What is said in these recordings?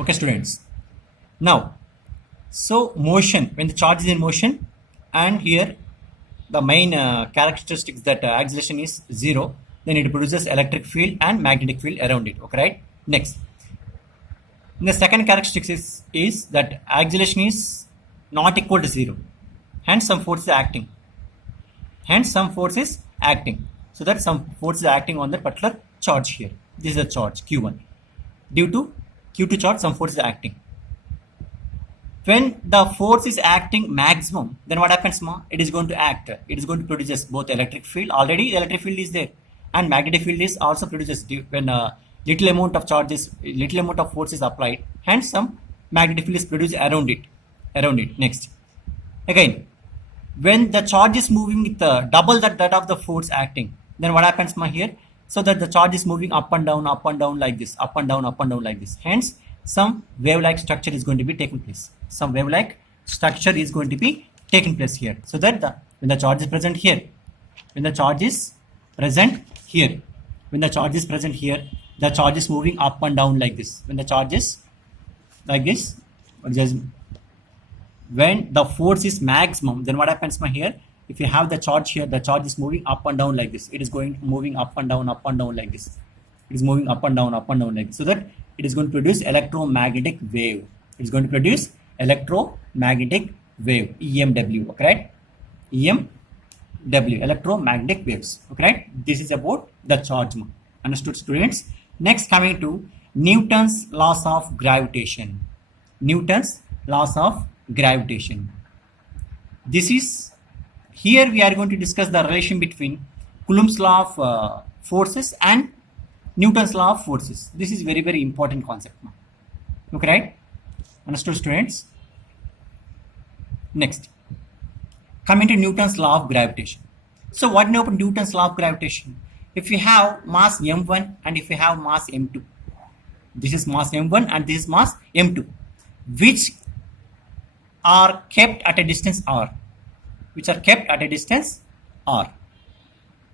Okay, students. Now, so motion, when the charge is in motion, and here the main characteristics that acceleration is zero, then it produces electric field and magnetic field around it. Okay, right? Next, the second characteristic is that acceleration is not equal to zero. Hence, some force is acting. Hence, some force is acting. So that some force is acting on the particular charge here. This is a charge Q1. Due to Q2 charge, some force is acting. When the force is acting maximum, then what happens, ma? It is going to act. It is going to produce both electric field. Already electric field is there, and magnetic field is also produces when little amount of charges, little amount of force is applied. Hence, some magnetic field is produced around it. Around it. Next, again, when the charge is moving with double that of the force acting, then what happens, ma, here? So that the charge is moving up and down like this, up and down like this. Hence, some wave-like structure is going to be taking place. Some wave-like structure is going to be taking place here. So that when the charge is present here, when the charge is present here, the charge is moving up and down like this. When the charge is like this, when the force is maximum, then what happens, here? If you have the charge here, the charge is moving up and down like this. It is moving up and down like this. It is moving up and down like this. So that it is going to produce electromagnetic wave. It is going to produce electromagnetic wave, EMW, okay, right? EMW, electromagnetic waves, okay, right? This is about the charge. Understood, students? Next, coming to Newton's laws of gravitation. Newton's laws of gravitation. This is, here we are going to discuss the relation between Coulomb's law of forces and Newton's law of forces. This is very, very important concept. Okay, right? Understood, students? Next, coming to Newton's law of gravitation. So what do you know about Newton's law of gravitation? If you have mass m1 and if you have mass m2, this is mass m1 and this is mass m2, which are kept at a distance r.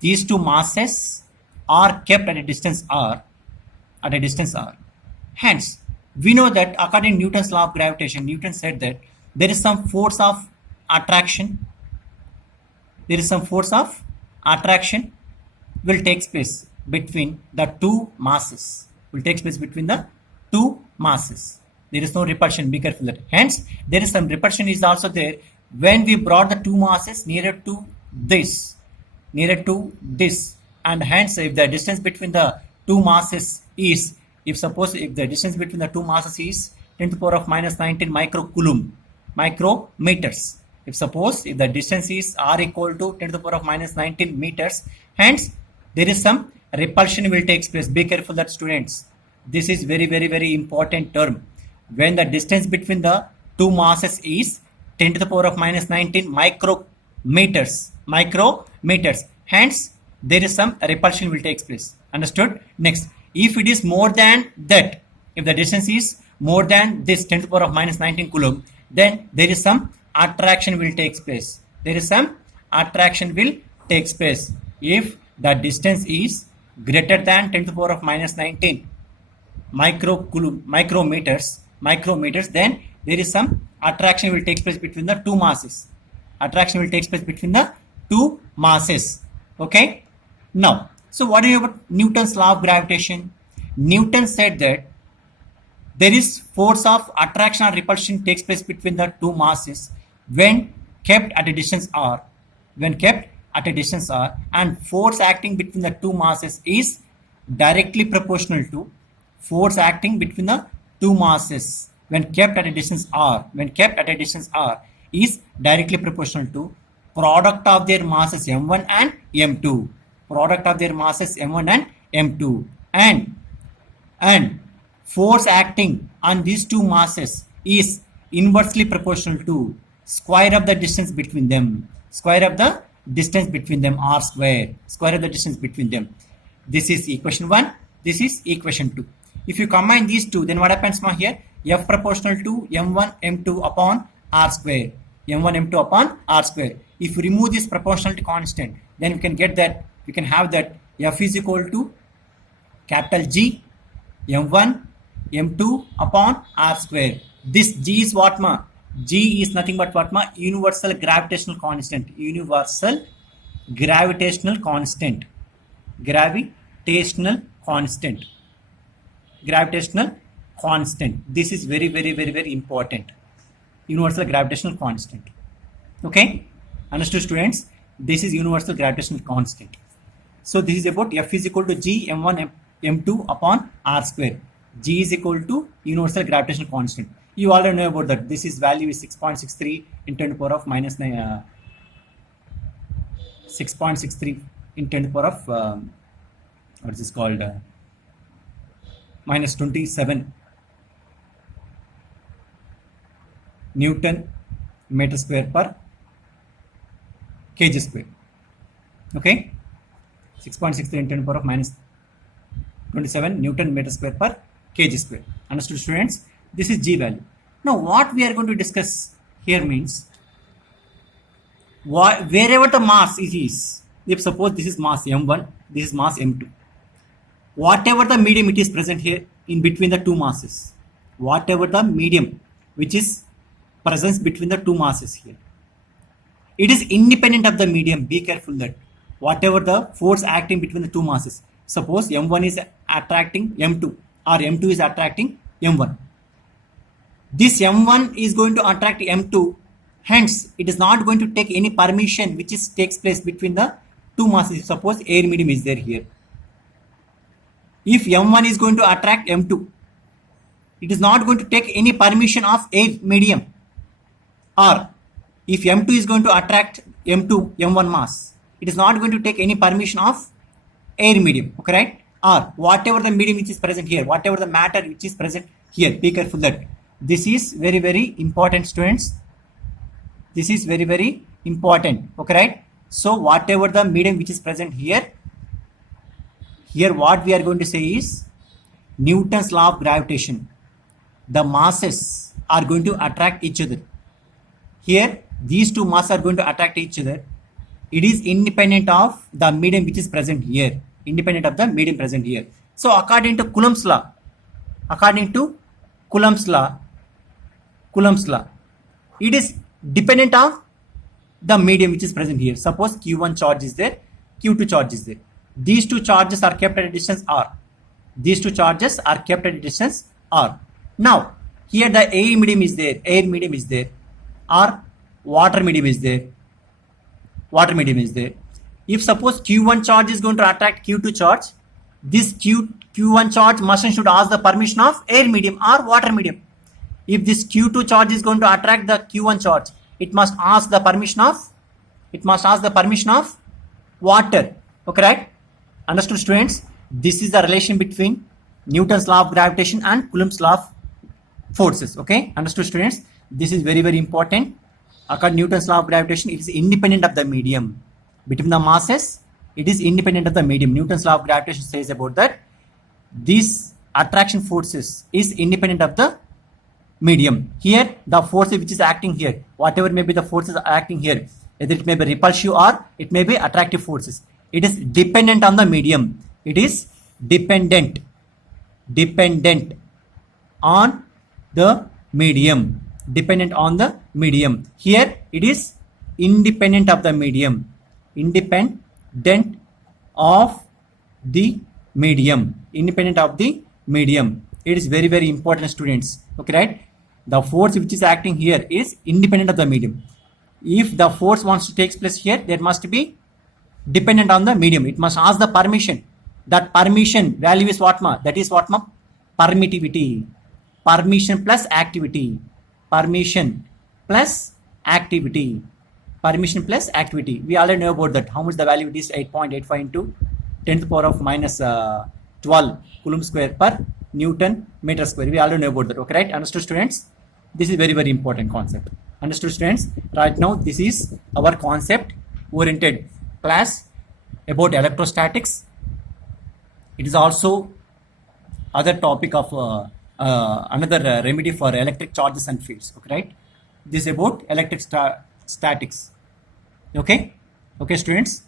These two masses are kept at a distance r. Hence, we know that according to Newton's law of gravitation, Newton said that there is some force of attraction. Will take place between the two masses. There is no repulsion. Be careful that. Hence, there is some repulsion is also there when we brought the two masses nearer to this, and hence if the distance between the two masses is, if the distance between the two masses is 10 to the power of minus 19 micrometers. If the distance is r equal to 10 to the power of minus 19 meters, hence there is some repulsion will take place. Be careful that, students. This is very, very, very important term. When the distance between the two masses is 10 to the power of minus 19 micrometers. Hence, there is some repulsion will take place. Understood? Next, if it is more than that, if the distance is more than this 10 to the power of minus 19 coulomb, then there is some attraction will take place. If the distance is greater than 10 to the power of minus 19 micrometers, then there is some attraction will take place between the two masses. Okay. Now, so what do you know about Newton's law of gravitation? Newton said that there is force of attraction or repulsion takes place between the two masses when kept at a distance r. And force acting between the two masses is directly proportional to force acting between the two masses when kept at a distance r. Is directly proportional to product of their masses m1 and m2. And force acting on these two masses is inversely proportional to square of the distance between them. R square. This is equation 1. This is equation 2. If you combine these two, then what happens here? F proportional to m1 m2 upon r square. If you remove this proportionality constant, then we can have that F is equal to capital G m1 m2 upon r square. This G is what ma? G is nothing but what ma? Universal gravitational constant. Universal gravitational constant. Gravitational constant. Gravitational constant. This is very, very, very, very important. Universal gravitational constant. Okay? Understood, students? This is universal gravitational constant. So this is about F is equal to G m1 m2 upon r square. G is equal to universal gravitational constant. You already know about that. This is value is 6.63 in 10 to the power of minus 9, 6.63 in 10 to the power of what is this called minus 27 Newton meter square per kg square. Okay, 6.63 in 10 to the power of minus 27 Newton meter square per kg square. Understood, students? This is G value. Now what we are going to discuss here means wherever the mass is, if suppose this is mass m1, this is mass m2, whatever the medium it is present here in between the two masses, whatever the medium which is presence between the two masses here, it is independent of the medium. Be careful that whatever the force acting between the two masses, suppose m1 is attracting m2 or m2 is attracting m1, this m1 is going to attract m2, hence it is not going to take any permission which is takes place between the two masses. Suppose air medium is there here, if m1 is going to attract m2, it is not going to take any permission of air medium, or if m2 is going to attract m1 mass, it is not going to take any permission of air medium. Okay, right? Or whatever the medium which is present here, whatever the matter which is present here, be careful that this is very, very important, students. This is very, very important. Okay, right? So whatever the medium which is present here, what we are going to say is Newton's law of gravitation. The masses are going to attract each other. Here, these two masses are going to attract each other. It is independent of the medium which is present here. Independent of the medium present here. So according to Coulomb's law, it is dependent of the medium which is present here. Suppose Q1 charge is there, Q2 charge is there. These two charges are kept at a distance r. These two charges are kept at a distance r. Now, here the air medium is there, or water medium is there. If suppose Q1 charge is going to attract Q2 charge, this Q1 charge must and should ask the permission of air medium or water medium. If this Q2 charge is going to attract the Q1 charge, it must ask the permission of water. Okay, right? Understood, students? This is the relation between Newton's law of gravitation and Coulomb's law of forces. Okay, understood, students? This is very, very important. According to Newton's law of gravitation, it is independent of the medium. Between the masses, it is independent of the medium. Newton's law of gravitation says about that these attraction forces is independent of the medium. Here, the force which is acting here, whatever may be the forces acting here, either it may be repulsive or it may be attractive forces. It is dependent on the medium. It is dependent on the medium. Dependent on the medium. Here, it is independent of the medium. Independent of the medium. Independent of the medium. It is very, very important, students. Okay, right? The force which is acting here is independent of the medium. If the force wants to take place here, there must be dependent on the medium. It must ask the permission. That permission value is what ma? That is what ma? Permittivity. Permission plus activity. Permission plus activity. We already know about that. How much the value it is? 8.85 into 10 to the power of minus 12 Coulomb square per Newton meter square. We already know about that. Okay, right? Understood, students? This is very, very important concept. Understood, students? Right now, this is our concept oriented class about electrostatics. It is also other topic of another remedy for electric charges and fields. Okay, right? This is about electric statics. Okay, students.